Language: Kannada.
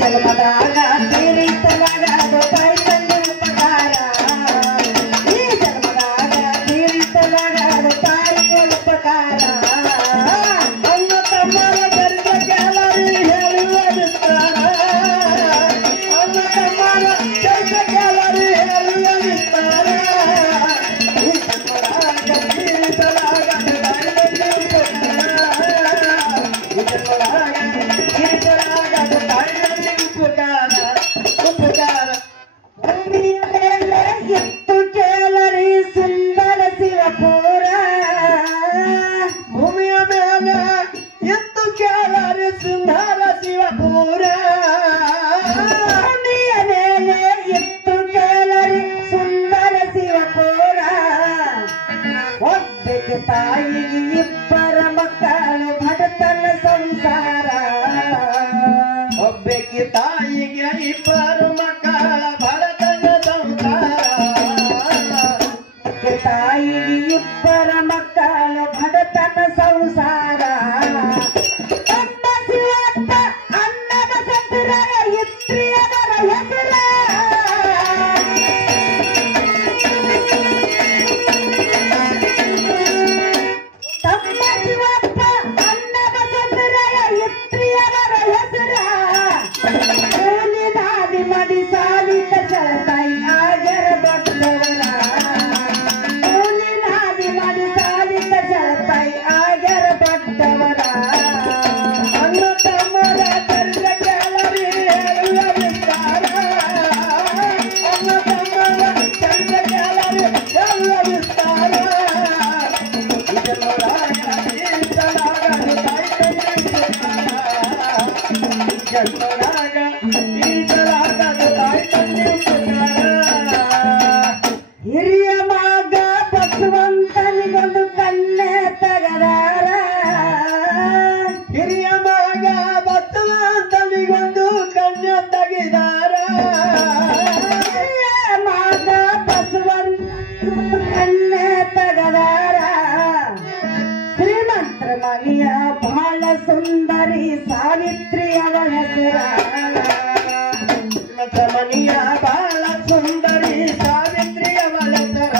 ಜನ್ಮದಾಗ ತೀರಿಸಲಾಗ ಅದು ತಾಯಿ ತಂದೆ ಉಪಕಾರ ಈ ಜನ್ಮದಾಗ ತೀರಿಸಲಾಗ ಅದು ತಾಯಿಯ ಉಪಕಾರ ಅಣ್ಣ ತಮ್ಮನ ಚರಿತ್ರೆ ಕೇಳರಿ ಹೇಳುವ ವಿಸ್ತಾರ ಅಣ್ಣ ತಮ್ಮನ ಚರಿತ್ರೆ ಕೇಳರಿ ಹೇಳುವ ವಿಸ್ತಾರ ಈ ಜನ್ಮದಾಗ ತೀರಿಸಲಾಗ ಅದು ತಾಯಿ ತಂದೆ ಉಪಕಾರ ಈ ಜನ್ಮದಾಗ ಉಪಕಾರ ಭೂಮಿಯ ಮೇಲೆ ಎತ್ತು ಕೇಳರಿ ಸುಂದರ ಶಿವಪುರ ಭೂಮಿಯ ಮೇಲೆ ಎತ್ತು ಕೇಳರಿ ಸುಂದರ ಶಿವಪುರ ಭೂಮಿಯ ಮೇಲೆ ಎತ್ತು ಕೇಳರಿ ಸುಂದರ ಶಿವಪುರ ಒಬ್ಬಕ್ಕೆ ತಾಯಿಗೆ ಇಬ್ಬರ ಮಕ್ಕಳು ಬಡತನ ಸಂಸಾರ ಒಬ್ಬಕ್ಕೆ ತಾಯಿಗೆ ಇಬ್ಬರು ಮಕ್ಕಳ ಬಡತನ ಸಂಸಾರ ತಾಯಿಗೆ ಇಬ್ಬರ ಮಕ್ಕಳ ಬಡತನ ಸಂಸಾರ ತಮ್ಮ ಶಿವಪ್ಪ ಅನ್ನದ ಸತ್ತಿರ ಇತ್ರಿಯವರ ಹೆಸರ ತಮ್ಮ ಶಿವಪ್ಪ ಅನ್ನದ ಸತ್ತಿರ ಇತ್ರಿಯವರ ಹೆಸರ ಕೂಲಿದಾದಿ ಮಡಿ ಸಾಲಿತ ಚಳತಾಯಿ ಆಗರ ದೊಡ್ಡವರ ಕೂಲಿದಾದಿ ಮಡಿ ಸಾಲಿತ ಚಳತಾಯಿ ಆಗರ ದೊಡ್ಡವರ ಅಣ್ಣ ತಮ್ಮರ ಚರಿತ್ರೆ ಕೇಳರಿ ಹೇಳುವ ವಿಸ್ತಾರ ಅಣ್ಣ ತಮ್ಮರ ಚರಿತ್ರೆ ಕೇಳರಿ ಹೇಳುವ ವಿಸ್ತಾರ ಜನ್ಮದಾಗ ತೀರಿಸಲಾಗದು ತಾಯಿ ತಂದೆ ಉಪಕಾರ ಹಿರಿಯ ಮಗ ಬಸವಂತನಿಗೊಂದು ಕನ್ನೆ ತಗದಾರ ಹಿರಿಯ ಮಗ ಬಸವಂತನಿಗೊಂದು ಕನ್ನೆ ತೆಗೆದಾರ ಹಿರಿಯ ಮಗ ಬಸವಂತ ಕನ್ನೆ ತಗದಾರ ಶ್ರೀಮಂತರ ಮನೆಯ ಬಹಳ ಸುಂದರಿ ಸಾವಿತ್ರಿ ಅವಳ ಹೆಸರ ಮನೆಯ ಬಹಳ ಸುಂದರಿ ಸಾವಿತ್ರಿ ಅವಳ ಹೆಸರ